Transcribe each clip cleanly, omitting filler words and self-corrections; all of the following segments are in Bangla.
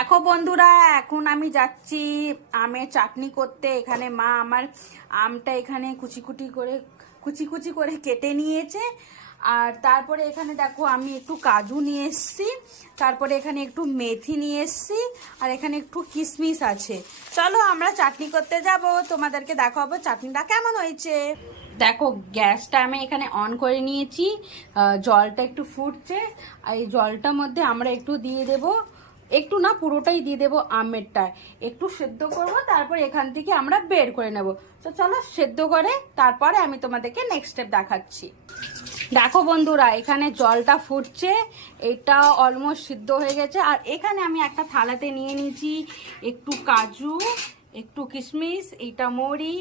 দেখো বন্ধুরা, এখন আমি যাচ্ছি আমের চাটনি করতে। এখানে মা আমার আমটা এখানে কুচি কুচি করে কেটে নিয়েছে। আর তারপরে এখানে দেখো আমি একটু কাজু নিয়ে এসেছি, তারপরে এখানে একটু মেথি নিয়ে এসেছি, আর এখানে একটু কিশমিশ আছে। চলো আমরা চাটনি করতে যাব, তোমাদেরকে দেখাবো চাটনিটা কেমন হয়েছে। দেখো গ্যাসটা আমি এখানে অন করে নিয়েছি, জলটা একটু ফুটছে। আর এই জলটার মধ্যে আমরা একটু দিয়ে দেব, একটু না পুরোটাই দিয়ে দেবো আমেরটা, একটু সেদ্ধ করব, তারপর এখান থেকে আমরা বের করে নেব। তো চলো সেদ্ধ করে তারপরে আমি তোমাদেরকে নেক্সট স্টেপ দেখাচ্ছি। দেখো বন্ধুরা, এখানে জলটা ফুটছে, এটা অলমোস্ট সিদ্ধ হয়ে গেছে। আর এখানে আমি একটা থালাতে নিয়ে নিয়েছি একটু কাজু, একটু কিশমিশ, এইটা মৌরি,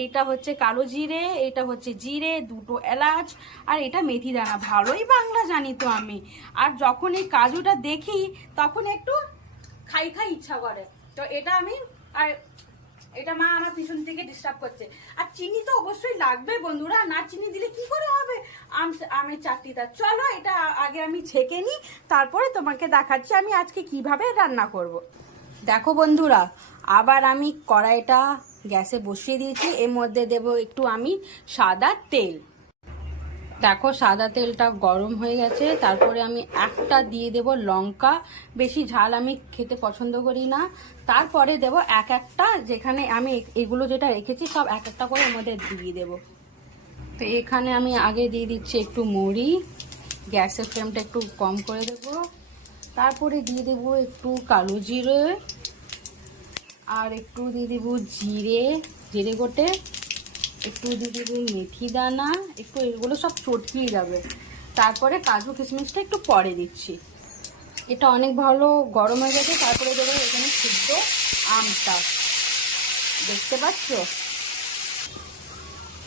এইটা হচ্ছে কালো জিরে, এইটা হচ্ছে জিরে, দুটো এলাচ, আর এটা মেথি দানা। ভালোই বাংলা জানি তো আমি। আর যখন এই কাজুটা দেখি তখন একটু খাই খাই ইচ্ছা করে। তো এটা আমি, আর এটা মা আমার পিছন থেকে ডিস্টার্ব করছে। আর চিনি তো অবশ্যই লাগবে বন্ধুরা, না চিনি দিলে কি করে হবে আমের চাটনিটা। চলো এটা আগে আমি ছেঁকে নিই, তারপরে তোমাকে দেখাচ্ছি আমি আজকে কিভাবে রান্না করব। দেখো বন্ধুরা, আবার আমি কড়াইটা গ্যাসে বসিয়ে দিয়েছি, এর মধ্যে দেব একটু আমি সাদা তেল। দেখো সাদা তেলটা গরম হয়ে গেছে, তারপরে আমি একটা দিয়ে দেব লঙ্কা। বেশি ঝাল আমি খেতে পছন্দ করি না। তারপরে দেব এক একটা, যেখানে আমি এগুলো যেটা রেখেছি সব এক একটা করে এর মধ্যে দিয়ে দেব। তো এখানে আমি আগে দিয়ে দিচ্ছি একটু মৌরি, গ্যাসের ফ্লেমটা একটু কম করে দেব। তারপরে দিয়ে দেব একটু কালো জিরে, আর একটু দিয়ে দেব জিরে, জিরে গোটে, একটু দিয়ে দেবো মেথি দানা, একটু এগুলো সব চটকিয়ে যাবে। তারপরে কাজু কিশমিশটা একটু পরে দিচ্ছি। এটা অনেক ভালো গরম হয়ে গেছে। তারপরে দেবো এখানে সিদ্ধ আমটা, দেখতে পাচ্ছ।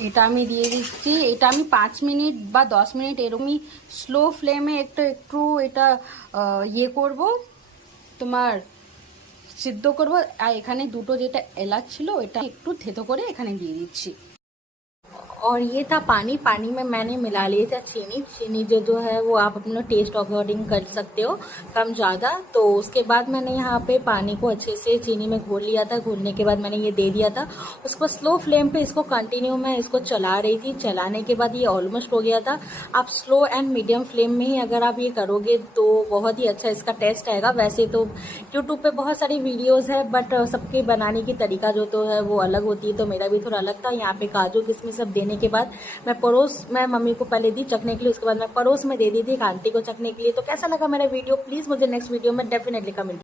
এটা আমি দিয়ে দিচ্ছি, এটা আমি 5 মিনিট বা 10 মিনিট এরকমই স্লো ফ্লেমে একটু এটা ইয়ে করব, তোমার সিদ্ধ করব। আর এখানে দুটো যেটা এলাচ ছিল এটা একটু থেতো করে এখানে দিয়ে দিচ্ছি। और ये था पानी। पानी में मैंने मिला लिया था चीनी। चीनी जो है वो आप अपना टेस्ट अकॉर्डिंग कर सकते हो, कम ज़्यादा। तो उसके बाद मैंने यहाँ पे पानी को अच्छे से चीनी में घोल लिया था। घोलने के बाद मैंने ये दे दिया था। उसके बाद स्लो फ्लेम पे इसको कंटिन्यू मैं इसको चला रही थी। चलाने के बाद ये ऑलमोस्ट हो गया था। आप स्लो एंड मीडियम फ्लेम में ही अगर आप ये करोगे तो बहुत ही अच्छा इसका टेस्ट आएगा। वैसे तो यूट्यूब पे बहुत सारी वीडियोज़ है, बट सबके बनाने की तरीका जो तो है वो अलग होती है। तो मेरा भी थोड़ा अलग था। यहाँ पे काजू किशमिश सब देने के बाद मैं मम्मी को पहले दी चखने के लिए, उसके बाद मैं पड़ोस में दे दी थी आंटी को चखने के लिए। तो कैसा लगा मेरा वीडियो, प्लीज मुझे नेक्स्ट वीडियो में डेफिनेटली कमेंट